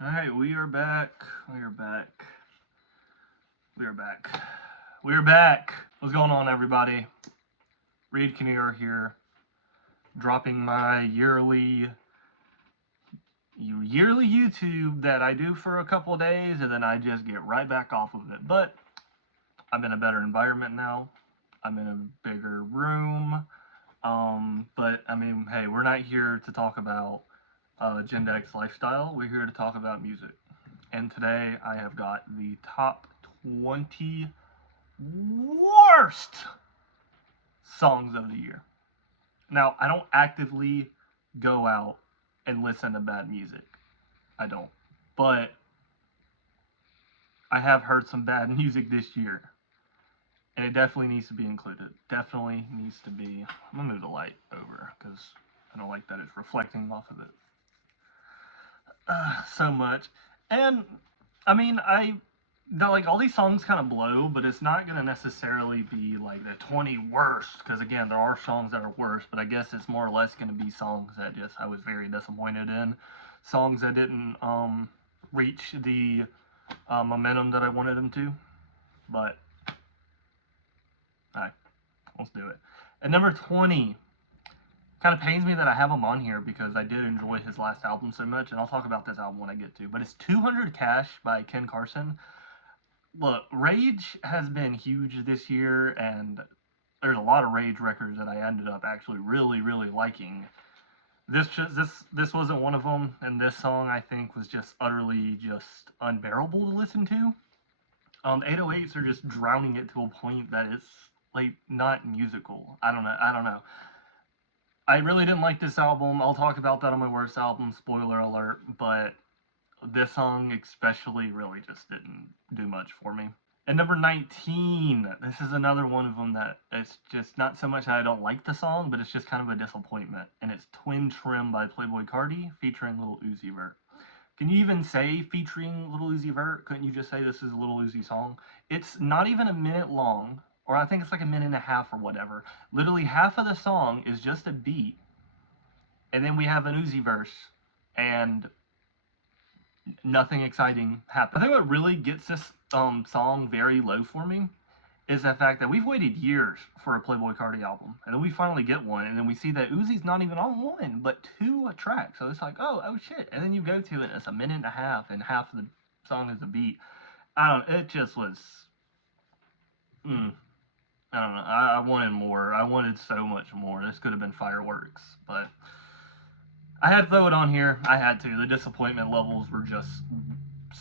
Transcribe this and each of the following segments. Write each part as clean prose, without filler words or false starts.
Alright, we are back. We are back. We are back. We are back. What's going on, everybody? Reed Kinnear here, dropping my yearly YouTube that I do for a couple of days, and then I just get right back off of it. But I'm in a better environment now. I'm in a bigger room. But I mean, hey, we're not here to talk about Gen X lifestyle. We're here to talk about music. And today I have got the top 20 worst songs of the year. Now, I don't actively go out and listen to bad music. I don't. But I have heard some bad music this year. And it definitely needs to be included. Definitely needs to be. I'm going to move the light over because I don't like that it's reflecting off of it so much. And I mean, like all these songs kind of blow, but it's not gonna necessarily be like the 20 worst. Because again, there are songs that are worse, but I guess it's more or less gonna be songs that just I was very disappointed in, songs that didn't reach the momentum that I wanted them to. But alright, let's do it. At number 20, kind of pains me that I have him on here because I did enjoy his last album so much, and I'll talk about this album when I get to. But it's 200 Cash by Ken Carson. Look, Rage has been huge this year, and there's a lot of Rage records that I ended up actually really liking. This wasn't one of them, and this song I think was just utterly just unbearable to listen to. 808s are just drowning it to a point that it's like not musical. I don't know. I really didn't like this album. I'll talk about that on my worst album, spoiler alert, but this song especially really just didn't do much for me. And number 19, this is another one of them that it's just not so much that I don't like the song, but it's just kind of a disappointment. And it's Twin Trim by Playboi Carti featuring Lil Uzi Vert. Can you even say featuring Lil Uzi Vert? Couldn't you just say this is a Lil Uzi song? It's not even a minute long, or I think it's like a minute and a half or whatever. Literally half of the song is just a beat, and then we have an Uzi verse, and nothing exciting happens. I think what really gets this song very low for me is the fact that we've waited years for a Playboi Carti album, and then we finally get one, and then we see that Uzi's not even on one, but two tracks. So it's like, oh shit, and then you go to it, and it's a minute and a half, and half of the song is a beat. I don't. It just was. Mm, I don't know. I wanted more. I wanted so much more. This could have been fireworks, but I had to throw it on here. I had to. The disappointment levels were just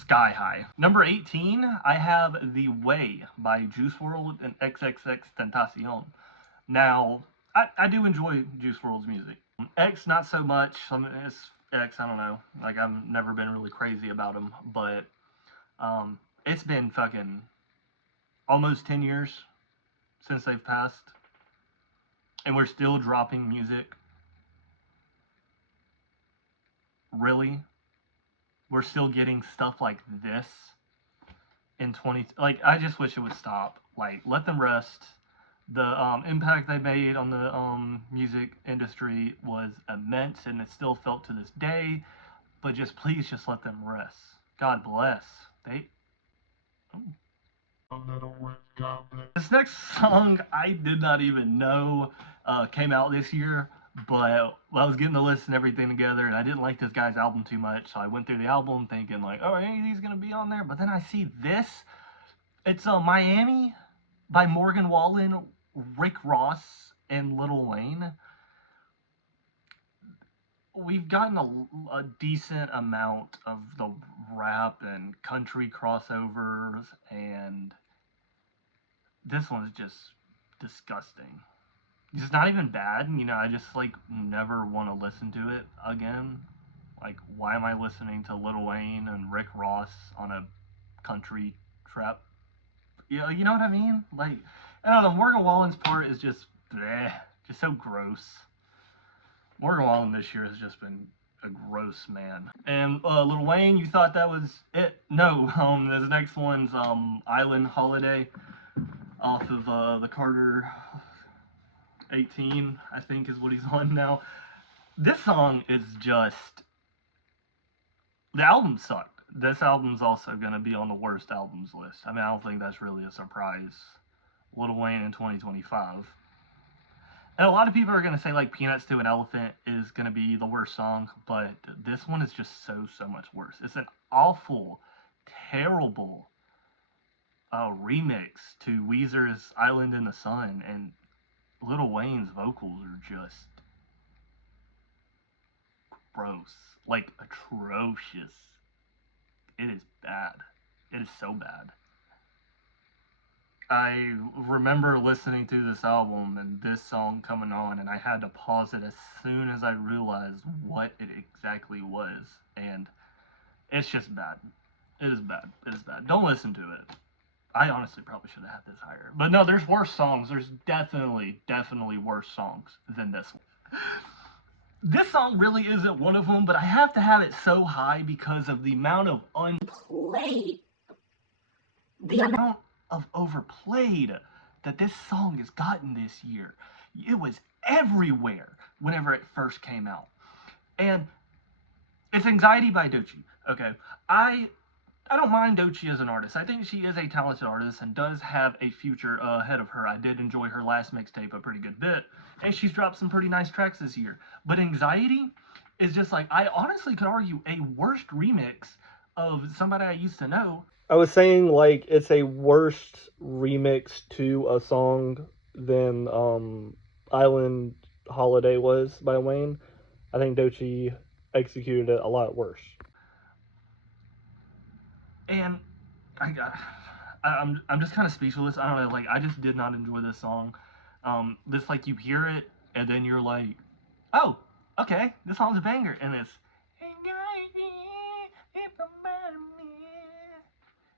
sky high. Number 18, I have The Way by Juice WRLD and XXX Tentacion. Now, I do enjoy Juice WRLD's music. X, not so much. It's X, I don't know. Like, I've never been really crazy about him, but it's been fucking almost 10 years since they've passed, and we're still dropping music. Really? We're still getting stuff like this in 20, like, I just wish it would stop. Like, let them rest. The impact they made on the music industry was immense, and it's still felt to this day. But just please, just let them rest. God bless. They. Oh. This next song I did not even know came out this year, but I was getting the list and everything together, and I didn't like this guy's album too much, so I went through the album thinking like, oh, he's gonna be on there. But then I see this. It's Miami by Morgan Wallen, Rick Ross, and Lil Wayne. We've gotten a decent amount of the rap and country crossovers, and this one's just disgusting. It's not even bad, I just like never want to listen to it again. Like, why am I listening to Lil Wayne and Rick Ross on a country trap? You know what I mean? Like, I don't know, Morgan Wallen's part is just bleh, just so gross. Morgan Wallen this year has just been a gross man. And Lil Wayne, you thought that was it? No, this next one's Island Holiday off of the Carter 18, I think is what he's on now. This song is just The album sucked. This album's also going to be on the worst albums list. I mean, I don't think that's really a surprise. Lil Wayne in 2025. And a lot of people are going to say, like, Peanuts to an Elephant is going to be the worst song, but this one is just so much worse. It's an awful, terrible remix to Weezer's Island in the Sun, and Lil Wayne's vocals are just gross. Like, atrocious. It is bad. It is so bad. I remember listening to this album and this song coming on, and I had to pause it as soon as I realized what it exactly was. And it's just bad. It is bad. It is bad. Don't listen to it. I honestly probably should have had this higher. But no, there's worse songs. There's definitely worse songs than this one. This song really isn't one of them, but I have to have it so high because of the amount of unplayed, the amount of overplayed that this song has gotten this year. It was everywhere whenever it first came out. And it's Anxiety by Doechii. Okay, I don't mind Doechii as an artist. I think she is a talented artist and does have a future ahead of her. I did enjoy her last mixtape a pretty good bit, and she's dropped some pretty nice tracks this year. But Anxiety is just like, I honestly could argue a worst remix of somebody I used to know. I was saying, like, it's a worst remix to a song than Island Holiday was by Wayne. I think Doechii executed it a lot worse. And I'm just kind of speechless. I don't know, like, I just did not enjoy this song. This, like, you hear it and then you're like, oh, okay, this song's a banger, and it's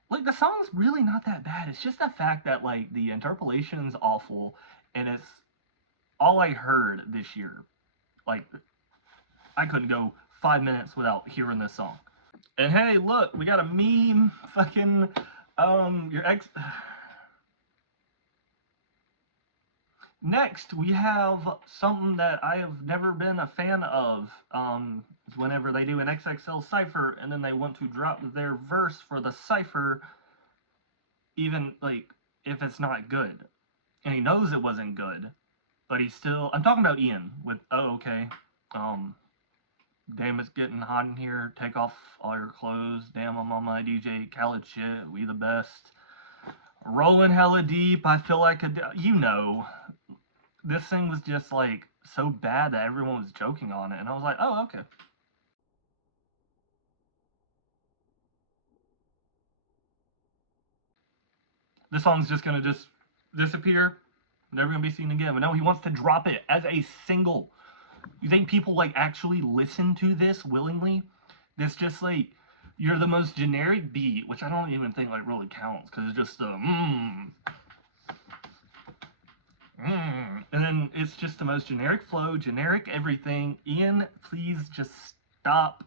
like, the song's really not that bad. It's just the fact that, like, the interpolation's awful, and it's all I heard this year. Like, I couldn't go 5 minutes without hearing this song. And hey, look, we got a meme. Fucking, your ex. Next, we have something that I have never been a fan of. Whenever they do an XXL cipher and then they want to drop their verse for the cipher, even, like, if it's not good. And he knows it wasn't good, but he's still. I'm talking about Ian with Oh Okay. Damn, it's getting hot in here. Take off all your clothes. Damn, I'm on my DJ Khaled shit. We the best. Rolling hella deep. I feel like this thing was just, like, so bad that everyone was joking on it, and I was like, oh, okay. This song's just gonna just disappear, never gonna be seen again. But no, he wants to drop it as a single. You think people, like, actually listen to this willingly? This just, like, you're the most generic beat, which I don't even think, like, really counts, because it's just and then it's just the most generic flow, generic everything. Ian, please just stop.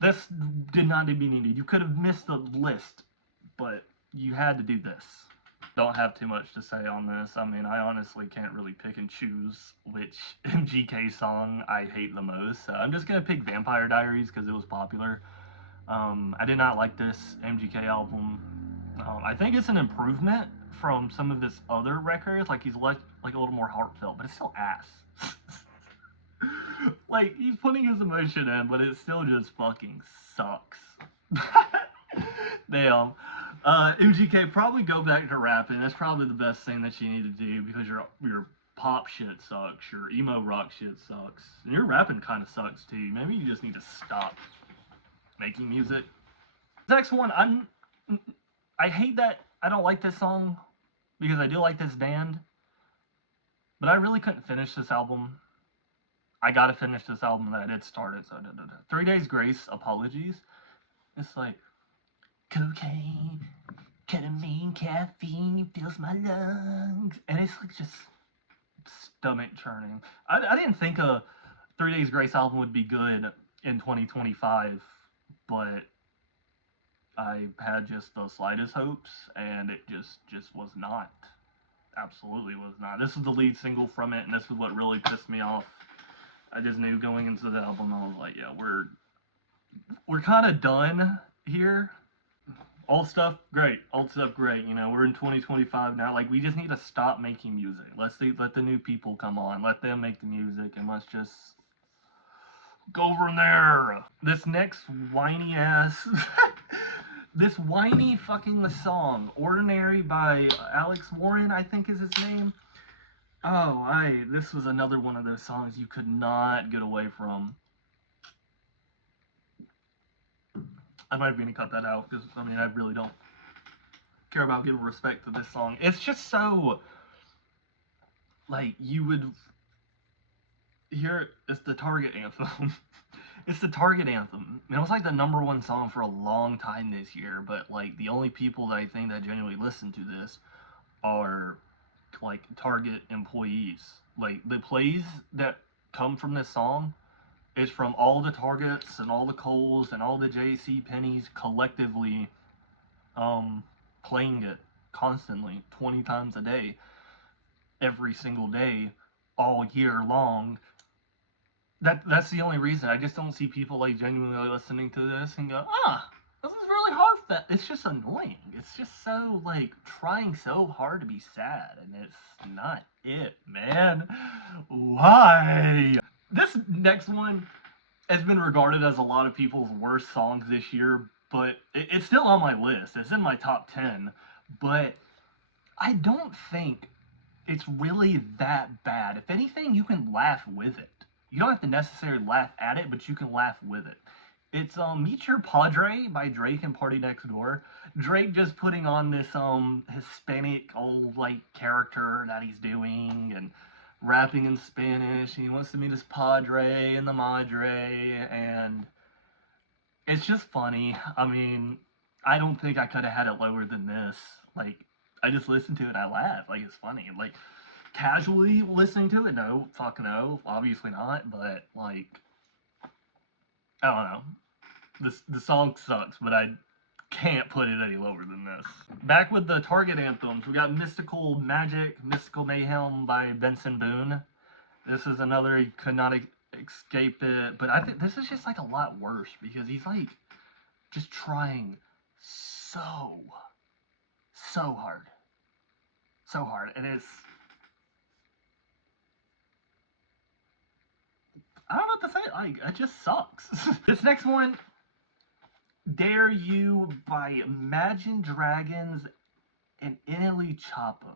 This did not be needed. You could have missed the list, but you had to do this. Don't have too much to say on this. I mean, I honestly can't really pick and choose which MGK song I hate the most. So I'm just gonna pick Vampire Diaries because it was popular. I did not like this MGK album. I think it's an improvement from some of his other records. Like, he's like a little more heartfelt, but it's still ass. Like, he's putting his emotion in, but it still just fucking sucks. Damn. MGK, probably go back to rapping. That's probably the best thing that you need to do, because your pop shit sucks, your emo rock shit sucks, and your rapping kind of sucks too. Maybe you just need to stop making music. Next one, I hate that I don't like this song because I do like this band, but I really couldn't finish this album. I gotta finish this album that it started, so 3 Days Grace, Apologies. It's like, cocaine, ketamine, caffeine fills my lungs, and it's like just stomach churning. I didn't think a 3 Days Grace album would be good in 2025, but I had just the slightest hopes, and it just was not. Absolutely was not. This is the lead single from it, and this is what really pissed me off. I just knew going into the album, I was like, yeah, we're kind of done here. Old stuff, great. Old stuff, great. You know, we're in 2025 now. Like, we just need to stop making music. Let the new people come on. Let them make the music, and let's just go from there. This next whiny ass, this whiny fucking song, "Ordinary" by Alex Warren, I think is his name. Oh, this was another one of those songs you could not get away from. I might even cut that out because I mean I really don't care about giving respect to this song. It's just so like you would hear it's the Target anthem. It's the Target anthem. And it was like the number one song for a long time this year, but like the only people that I think that genuinely listen to this are like Target employees. Like the plays that come from this song is from all the Targets and all the Kohl's and all the JC Penney's collectively playing it constantly 20 times a day every single day all year long. That's the only reason. I just don't see people like genuinely listening to this and go, this is really heartfelt. It's just annoying. It's just so like trying so hard to be sad, and it's not it, man. Why? This next one has been regarded as a lot of people's worst songs this year, but it's still on my list. It's in my top 10, but I don't think it's really that bad. If anything, you can laugh with it. You don't have to necessarily laugh at it, but you can laugh with it. It's Meet Your Padre by Drake and Party Next Door. Drake just putting on this Hispanic old like character that he's doing and rapping in Spanish. He wants to meet his padre and the madre, and it's just funny. I mean, I don't think I could have had it lower than this. Like, I just listened to it, I laugh. Like, it's funny. Like, casually listening to it, no, fuck no, obviously not. But like, I don't know. The song sucks, but I can't put it any lower than this. Back with the Target anthems, we got Mystical Magic, Mystical Mayhem by Benson Boone. This is another, he could not escape it, but I think this is just like a lot worse because he's like just trying so hard. So hard. And it's, I don't know what to say, like, it just sucks. This next one, Dare You by Imagine Dragons and NLE Choppa.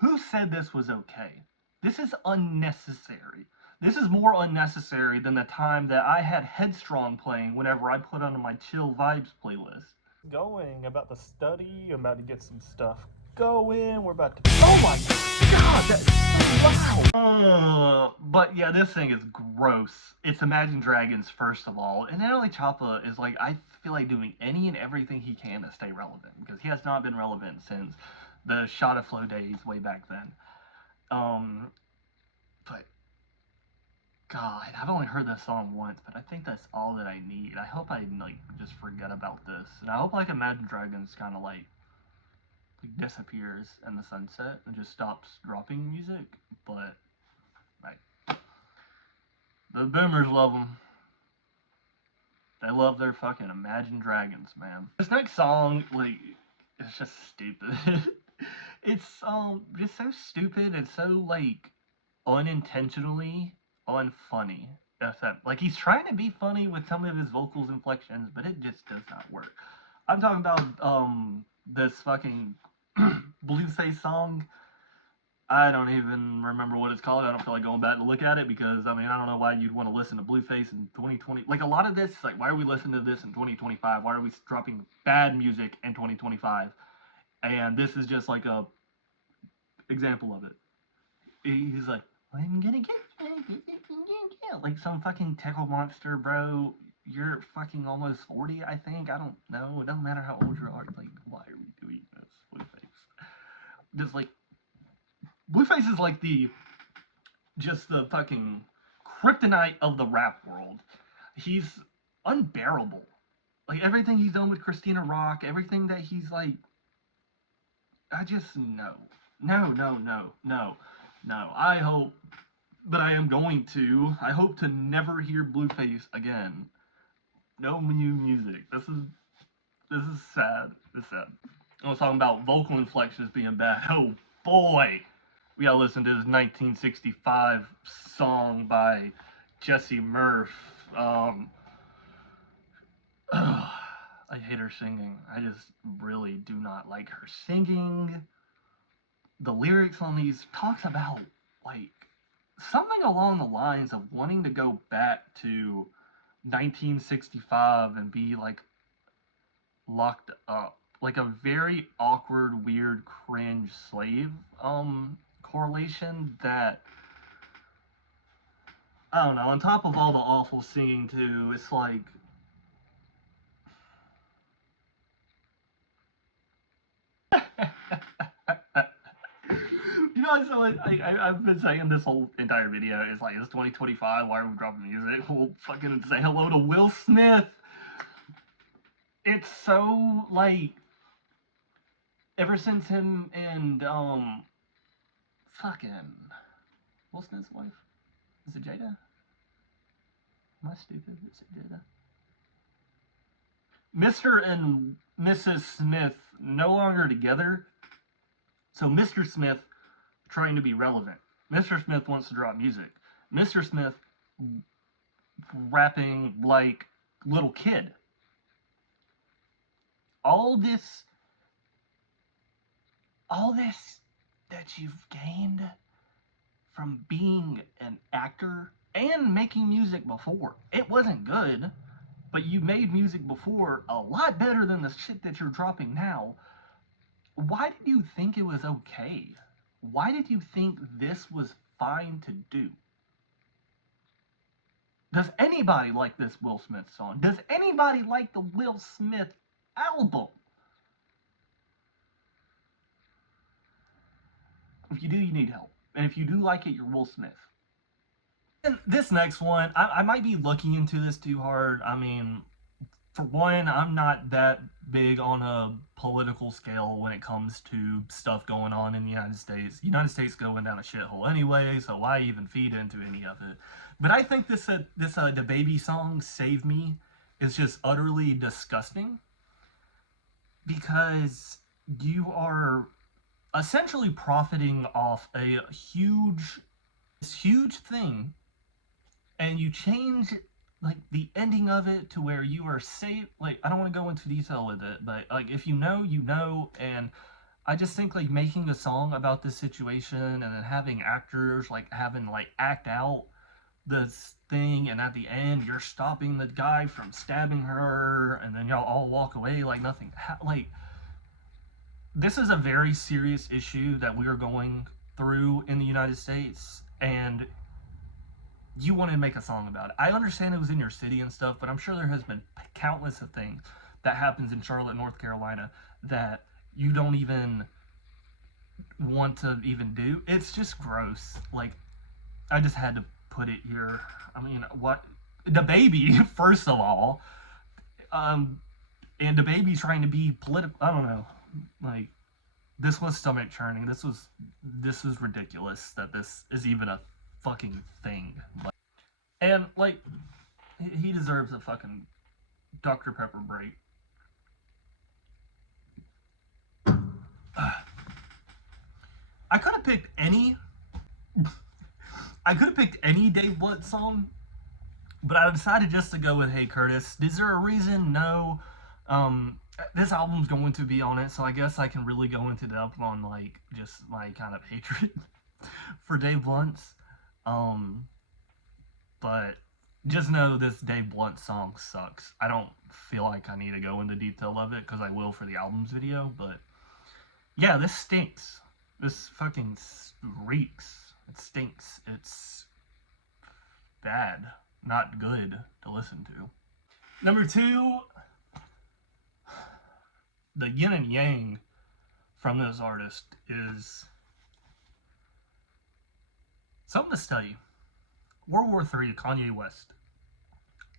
Who said this was okay? This is unnecessary. This is more unnecessary than the time that I had Headstrong playing whenever I put on my Chill Vibes playlist. Going, about to study, I'm about to get some stuff going, we're about to... Oh my god, that's so loud! But yeah, this thing is gross. It's Imagine Dragons, first of all, and NLE Choppa is like, I feel like doing any and everything he can to stay relevant, because he has not been relevant since the Shot of Flow days way back then. But God, I've only heard this song once, but I think that's all that I need. I hope I like just forget about this, and I hope like Imagine Dragons kind of like disappears in the sunset and just stops dropping music. But like, the boomers love them. They love their fucking Imagine Dragons, man. This next song, like, it's just stupid. It's just so stupid and so like unintentionally unfunny. Like he's trying to be funny with some of his vocals inflections, but it just does not work. I'm talking about this fucking Blueface song. I don't even remember what it's called. I don't feel like going back to look at it because I mean I don't know why you'd want to listen to Blueface in 2020. Like a lot of this, like why are we listening to this in 2025? Why are we dropping bad music in 2025? And this is just like a example of it. He's like, I'm gonna get like some fucking tickle monster, bro. You're fucking almost 40, I think. I don't know. It doesn't matter how old you are. Like, why are we doing this? Blueface. Just like Blueface is like the fucking kryptonite of the rap world. He's unbearable. Like everything he's done with Christina Rock, everything that he's like, I just no. I hope but I am going to. I hope to never hear Blueface again. No new music. This is sad. It's sad. I was talking about vocal inflections being bad. Oh boy, we gotta listen to this 1965 song by Jessie Murph. I hate her singing. I just really do not like her singing. The lyrics on these talks about like something along the lines of wanting to go back to 1965 and be like locked up, like a very awkward, weird, cringe slave correlation that I don't know. On top of all the awful singing too, it's like you know, so I've been saying this whole entire video is like, it's 2025. Why are we dropping music? We'll fucking say hello to Will Smith. It's so like, ever since him and fucking Will Smith's wife, is it Jada? Am I stupid? Is it Jada? Mr. and Mrs. Smith no longer together. So Mr. Smith trying to be relevant. Mr. Smith wants to drop music. Mr. Smith rapping like little kid. All this that you've gained from being an actor and making music before. It wasn't good, but you made music before a lot better than the shit that you're dropping now. Why did you think it was okay? Why did you think this was fine to do? Does anybody like this Will Smith song? Does anybody like the Will Smith album? If you do, you need help. And if you do like it, you're Will Smith. And this next one, I might be looking into this too hard. I mean, for one, I'm not that big on a political scale when it comes to stuff going on in the United States. The United States going down a shithole anyway, so why even feed into any of it? But I think this DaBaby song, Save Me, is just utterly disgusting because you are essentially profiting off a huge thing, and you change like the ending of it to where you are safe. Like, I don't want to go into detail with it, but like, if you know, you know. And I just think like making a song about this situation and then having actors like having like act out this thing, and at the end you're stopping the guy from stabbing her, and then y'all all walk away like nothing like, this is a very serious issue that we are going through in the United States, and you want to make a song about it. I understand it was in your city and stuff, but I'm sure there has been countless of things that happens in Charlotte, North Carolina that you don't even want to even do. It's just gross. Like, I just had to put it here. I mean, what? DaBaby, first of all, and DaBaby trying to be political. I don't know. Like, this was stomach churning. This was ridiculous that this is even a fucking thing. And like, he deserves a fucking Dr. Pepper break. I could have picked any Dave Blunt song, but I decided just to go with Hey Curtis. Is there a reason? No. This album's going to be on it, so I guess I can really go into depth on like just my kind of hatred for Dave Blunt's. But just know this Dave Blunt song sucks. I don't feel like I need to go into detail of it because I will for the album's video, but yeah, this stinks. This fucking reeks. It stinks. It's bad. Not good to listen to. Number 2, the yin and yang from this artist is something to study. World War III, Kanye West.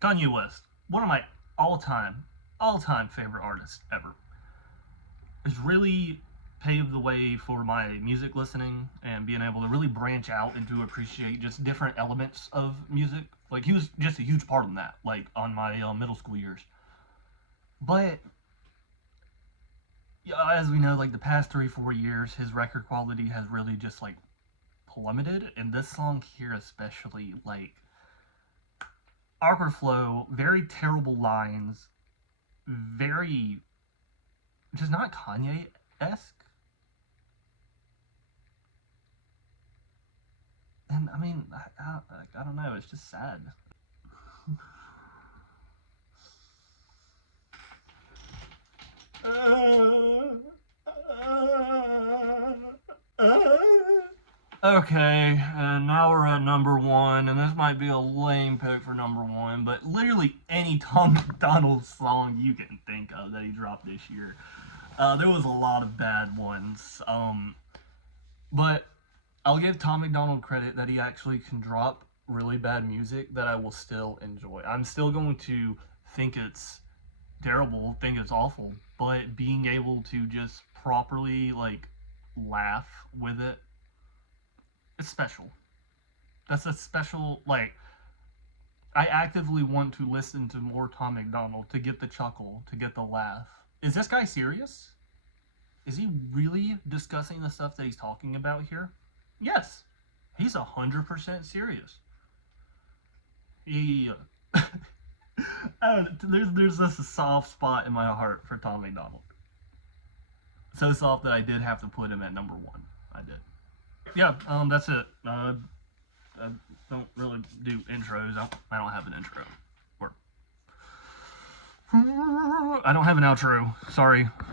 Kanye West, one of my all-time favorite artists ever. Is really paved the way for my music listening and being able to really branch out and to appreciate just different elements of music. Like he was just a huge part in that, like on my middle school years. But yeah, as we know, like the past 3 4 years, his record quality has really just like plummeted. And this song here, especially, like awkward flow, very terrible lines, very just not Kanye esque. And I mean, I don't know. It's just sad. Okay, and now we're at number one, and this might be a lame pick for number one, but literally any Tom McDonald song you can think of that he dropped this year. There was a lot of bad ones, but I'll give Tom McDonald credit that he actually can drop really bad music that I will still enjoy. I'm still going to think it's terrible, think it's awful, but being able to just properly like laugh with it, it's special. That's a special like I actively want to listen to more Tom McDonald to get the chuckle, to get the laugh. Is this guy serious? Is he really discussing the stuff that he's talking about here? Yes, he's 100% serious. He, I don't. There's just a soft spot in my heart for Tom McDonald. So soft that I did have to put him at number one. I did. Yeah. That's it. I don't really do intros. I don't have an intro. Or I don't have an outro. Sorry.